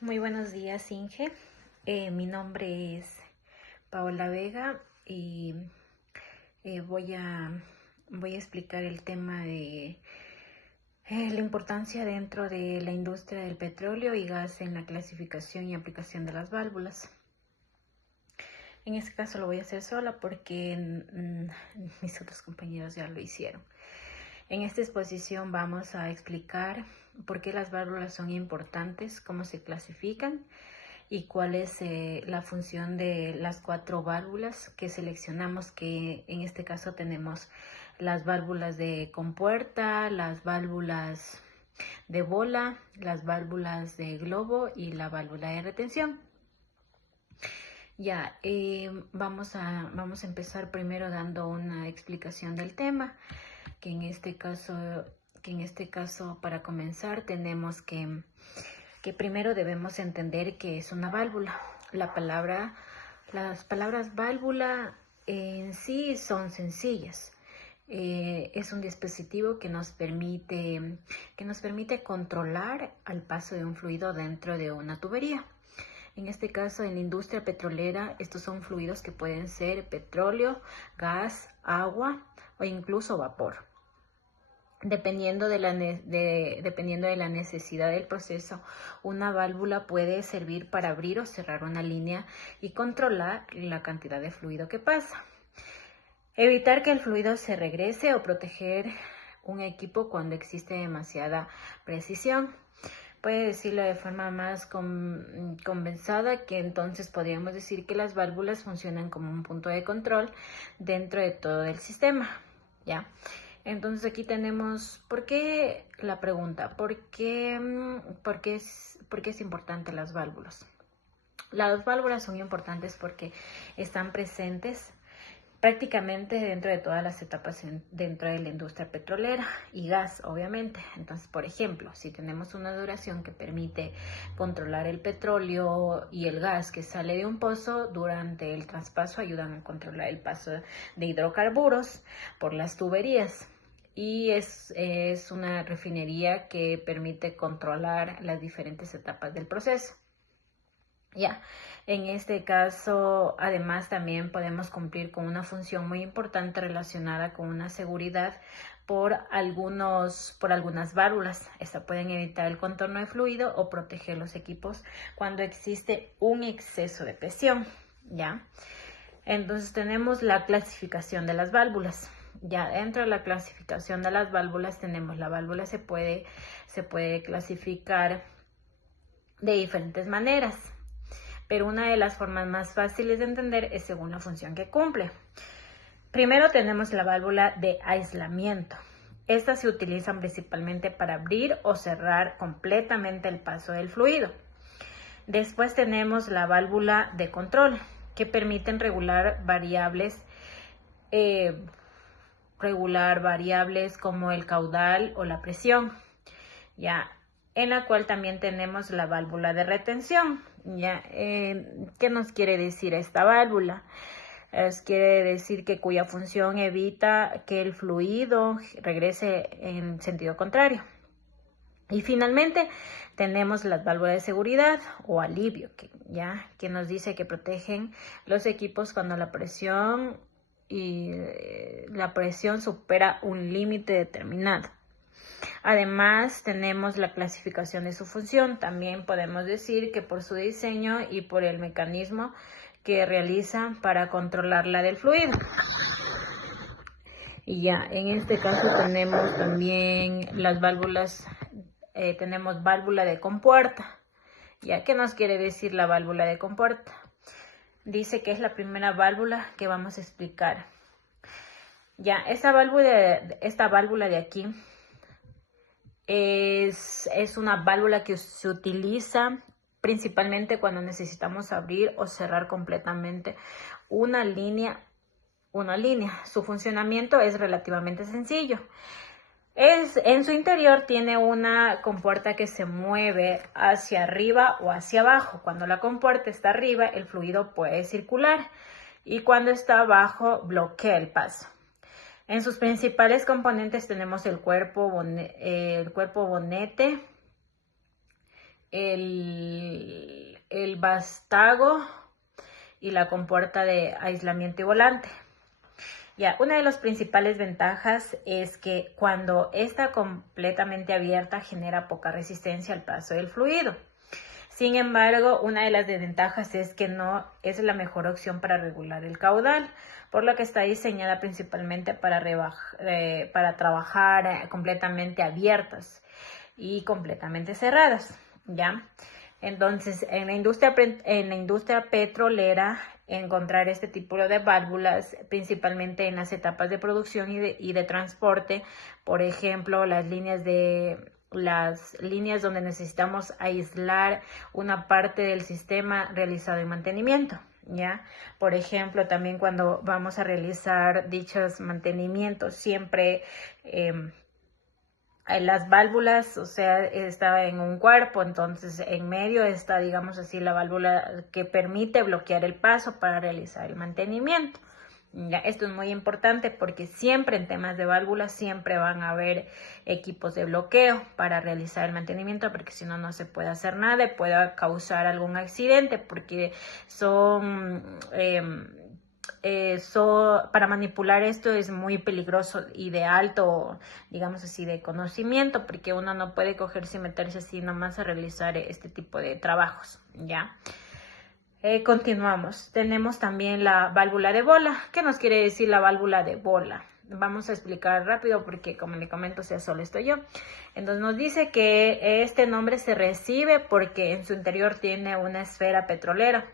Muy buenos días, Inge. Mi nombre es Paola Vega y eh, voy a, voy a explicar el tema de la importancia dentro de la industria del petróleo y gas en la clasificación y aplicación de las válvulas. En este caso lo voy a hacer sola porque mis otros compañeros ya lo hicieron. En esta exposición vamos a explicar por qué las válvulas son importantes, cómo se clasifican y cuál es la función de las 4 válvulas que seleccionamos, que en este caso tenemos las válvulas de compuerta, las válvulas de bola, las válvulas de globo y la válvula de retención. Vamos a empezar primero dando una explicación del tema, que en este caso para comenzar tenemos que primero debemos entender qué es una válvula. Las palabras válvula en sí son sencillas. Es un dispositivo que nos permite controlar el paso de un fluido dentro de una tubería. En este caso, en la industria petrolera, estos son fluidos que pueden ser petróleo, gas, agua o incluso vapor. Dependiendo de la necesidad del proceso, una válvula puede servir para abrir o cerrar una línea y controlar la cantidad de fluido que pasa. Evitar que el fluido se regrese o proteger un equipo cuando existe demasiada precisión. Puede decirlo de forma más condensada, que entonces podríamos decir que las válvulas funcionan como un punto de control dentro de todo el sistema, ¿ya? Entonces aquí tenemos, ¿por qué la pregunta? ¿Por qué es importante las válvulas? Las válvulas son importantes porque están presentes prácticamente dentro de todas las etapas dentro de la industria petrolera y gas, obviamente. Entonces, por ejemplo, si tenemos una duración que permite controlar el petróleo y el gas que sale de un pozo, durante el traspaso ayudan a controlar el paso de hidrocarburos por las tuberías. Y es una refinería que permite controlar las diferentes etapas del proceso. Ya, en este caso, además, también podemos cumplir con una función muy importante relacionada con una seguridad por algunas válvulas. Estas pueden evitar el contorno de fluido o proteger los equipos cuando existe un exceso de presión, ¿ya? Entonces tenemos la clasificación de las válvulas. Ya dentro de la clasificación de las válvulas tenemos la válvula, se puede clasificar de diferentes maneras, pero una de las formas más fáciles de entender es según la función que cumple. Primero tenemos la válvula de aislamiento. Estas se utilizan principalmente para abrir o cerrar completamente el paso del fluido. Después tenemos la válvula de control, que permiten regular variables como el caudal o la presión, ya, en la cual también tenemos la válvula de retención. Ya, ¿qué nos quiere decir esta válvula? Quiere decir que cuya función evita que el fluido regrese en sentido contrario. Y finalmente tenemos las válvulas de seguridad o alivio, que nos dice que protegen los equipos cuando la presión supera un límite determinado. Además, tenemos la clasificación de su función. También podemos decir que por su diseño y por el mecanismo que realizan para controlarla del fluido. Y ya, en este caso tenemos también las válvulas, tenemos válvula de compuerta. ¿Ya? ¿Qué nos quiere decir la válvula de compuerta? Dice que es la primera válvula que vamos a explicar. Ya, esta válvula de aquí es una válvula que se utiliza principalmente cuando necesitamos abrir o cerrar completamente una línea. Su funcionamiento es relativamente sencillo. En su interior tiene una compuerta que se mueve hacia arriba o hacia abajo. Cuando la compuerta está arriba, el fluido puede circular, y cuando está abajo, bloquea el paso. En sus principales componentes tenemos el cuerpo bonete, el vástago y la compuerta de aislamiento y volante. Ya, una de las principales ventajas es que cuando está completamente abierta genera poca resistencia al paso del fluido. Sin embargo, una de las desventajas es que no es la mejor opción para regular el caudal, por lo que está diseñada principalmente para trabajar completamente abiertas y completamente cerradas, ¿ya? Entonces, en la industria petrolera, encontrar este tipo de válvulas, principalmente en las etapas de producción y de transporte, por ejemplo, las líneas donde necesitamos aislar una parte del sistema realizado en mantenimiento, ¿ya? Por ejemplo, también cuando vamos a realizar dichos mantenimientos, siempre las válvulas, o sea, está en un cuerpo, entonces en medio está, digamos así, la válvula que permite bloquear el paso para realizar el mantenimiento. Ya, esto es muy importante porque siempre en temas de válvulas siempre van a haber equipos de bloqueo para realizar el mantenimiento, porque si no, no se puede hacer nada y puede causar algún accidente, porque para manipular esto es muy peligroso y de alto, digamos así, de conocimiento, porque uno no puede cogerse y meterse así nomás a realizar este tipo de trabajos, ¿ya? Continuamos. Tenemos también la válvula de bola. ¿Qué nos quiere decir la válvula de bola? Vamos a explicar rápido porque, como le comento, solo estoy yo. Entonces nos dice que este nombre se recibe porque en su interior tiene una esfera petrolera.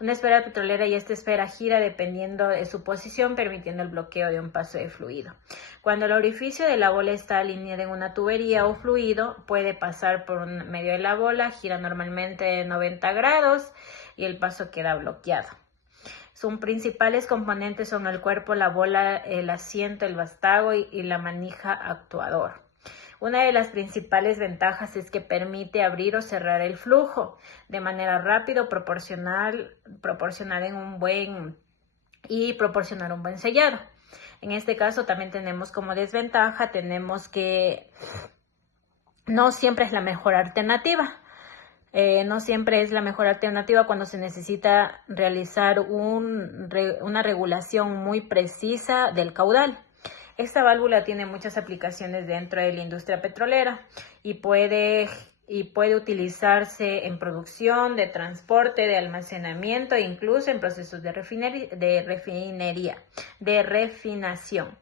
Una esfera petrolera, y esta esfera gira dependiendo de su posición, permitiendo el bloqueo de un paso de fluido. Cuando el orificio de la bola está alineado en una tubería o fluido, puede pasar por medio de la bola, gira normalmente 90 grados y el paso queda bloqueado. Sus principales componentes son el cuerpo, la bola, el asiento, el vástago y la manija actuador. Una de las principales ventajas es que permite abrir o cerrar el flujo de manera rápida, proporcionar un buen sellado. En este caso también tenemos como desventaja, tenemos que no siempre es la mejor alternativa. No siempre es la mejor alternativa cuando se necesita realizar una regulación muy precisa del caudal. Esta válvula tiene muchas aplicaciones dentro de la industria petrolera y puede utilizarse en producción, de transporte, de almacenamiento e incluso en procesos de refinación.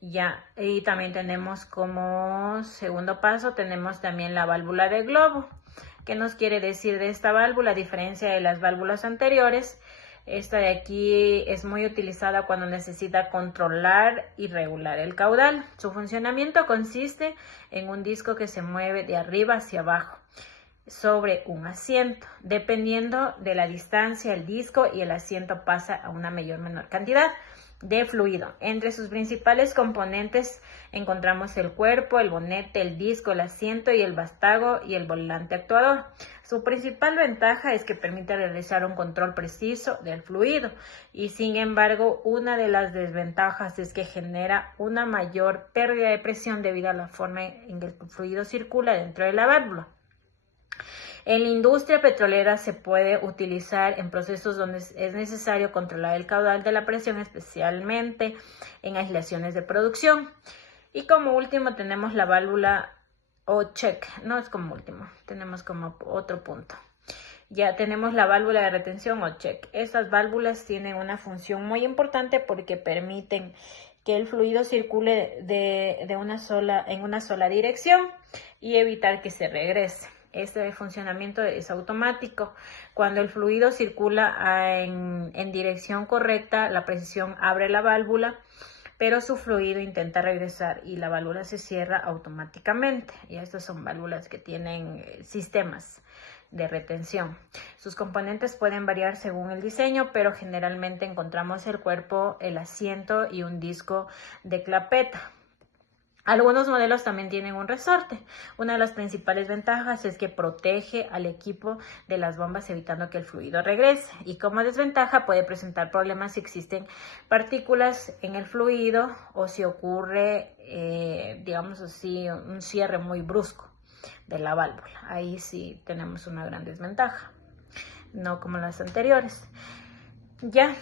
Ya, y también tenemos como segundo paso, tenemos también la válvula de globo. ¿Qué nos quiere decir de esta válvula? A diferencia de las válvulas anteriores, esta de aquí es muy utilizada cuando necesita controlar y regular el caudal. Su funcionamiento consiste en un disco que se mueve de arriba hacia abajo sobre un asiento. Dependiendo de la distancia, el disco y el asiento pasa a una mayor o menor cantidad de fluido. Entre sus principales componentes encontramos el cuerpo, el bonete, el disco, el asiento y el vástago y el volante actuador. Su principal ventaja es que permite realizar un control preciso del fluido y, sin embargo, una de las desventajas es que genera una mayor pérdida de presión debido a la forma en que el fluido circula dentro de la válvula. En la industria petrolera se puede utilizar en procesos donde es necesario controlar el caudal de la presión, especialmente en aislaciones de producción. Y como último tenemos la válvula check, no es como último, tenemos como otro punto. Ya tenemos la válvula de retención o check. Estas válvulas tienen una función muy importante porque permiten que el fluido circule en una sola dirección y evitar que se regrese. Este funcionamiento es automático. Cuando el fluido circula en dirección correcta, la presión abre la válvula, pero su fluido intenta regresar y la válvula se cierra automáticamente. Y estas son válvulas que tienen sistemas de retención. Sus componentes pueden variar según el diseño, pero generalmente encontramos el cuerpo, el asiento y un disco de clapeta. Algunos modelos también tienen un resorte. Una de las principales ventajas es que protege al equipo de las bombas evitando que el fluido regrese. Y como desventaja puede presentar problemas si existen partículas en el fluido o si ocurre, digamos así, un cierre muy brusco. de la válvula. Ahí sí tenemos una gran desventaja, no como las anteriores. Ya,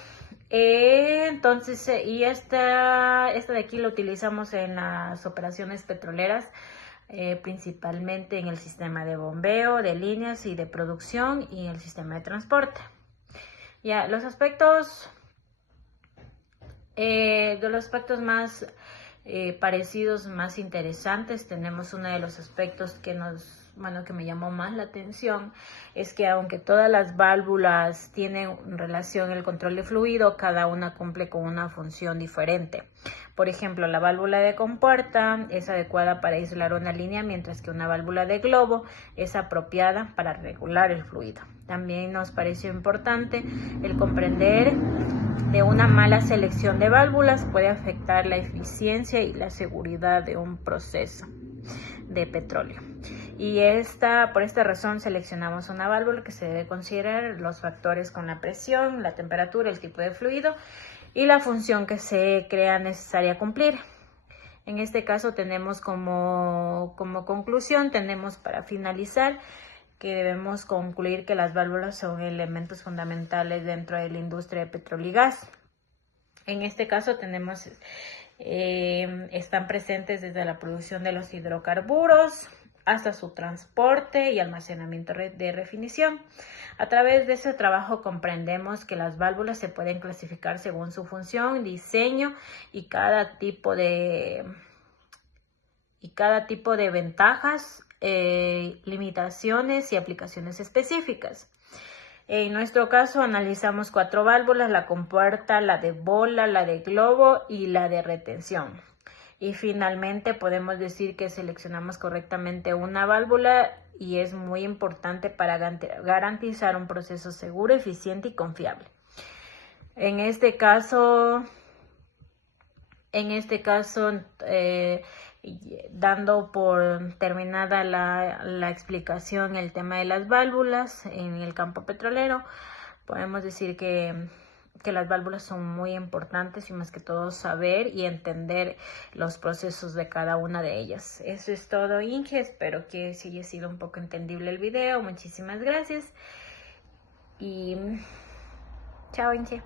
entonces, y esta de aquí lo utilizamos en las operaciones petroleras, principalmente en el sistema de bombeo, de líneas y de producción y el sistema de transporte. Ya, los aspectos más parecidos, más interesantes, tenemos uno de los aspectos que que me llamó más la atención, es que aunque todas las válvulas tienen relación el control de fluido, cada una cumple con una función diferente. Por ejemplo, la válvula de compuerta es adecuada para aislar una línea, mientras que una válvula de globo es apropiada para regular el fluido. También nos pareció importante el comprender de una mala selección de válvulas puede afectar la eficiencia y la seguridad de un proceso de petróleo. Y por esta razón seleccionamos una válvula que se debe considerar los factores con la presión, la temperatura, el tipo de fluido y la función que se crea necesaria cumplir. En este caso tenemos como conclusión, tenemos para finalizar que debemos concluir que las válvulas son elementos fundamentales dentro de la industria de petróleo y gas. En este caso tenemos, están presentes desde la producción de los hidrocarburos hasta su transporte y almacenamiento de refinición. A través de ese trabajo comprendemos que las válvulas se pueden clasificar según su función, diseño y cada tipo de ventajas, limitaciones y aplicaciones específicas. En nuestro caso analizamos 4 válvulas: la compuerta, la de bola, la de globo y la de retención. Y finalmente podemos decir que seleccionamos correctamente una válvula y es muy importante para garantizar un proceso seguro, eficiente y confiable. En este caso, dando por terminada la explicación, el tema de las válvulas en el campo petrolero, podemos decir que las válvulas son muy importantes y más que todo saber y entender los procesos de cada una de ellas. Eso es todo, Inge. Espero que sí haya sido un poco entendible el video. Muchísimas gracias y chao, Inge.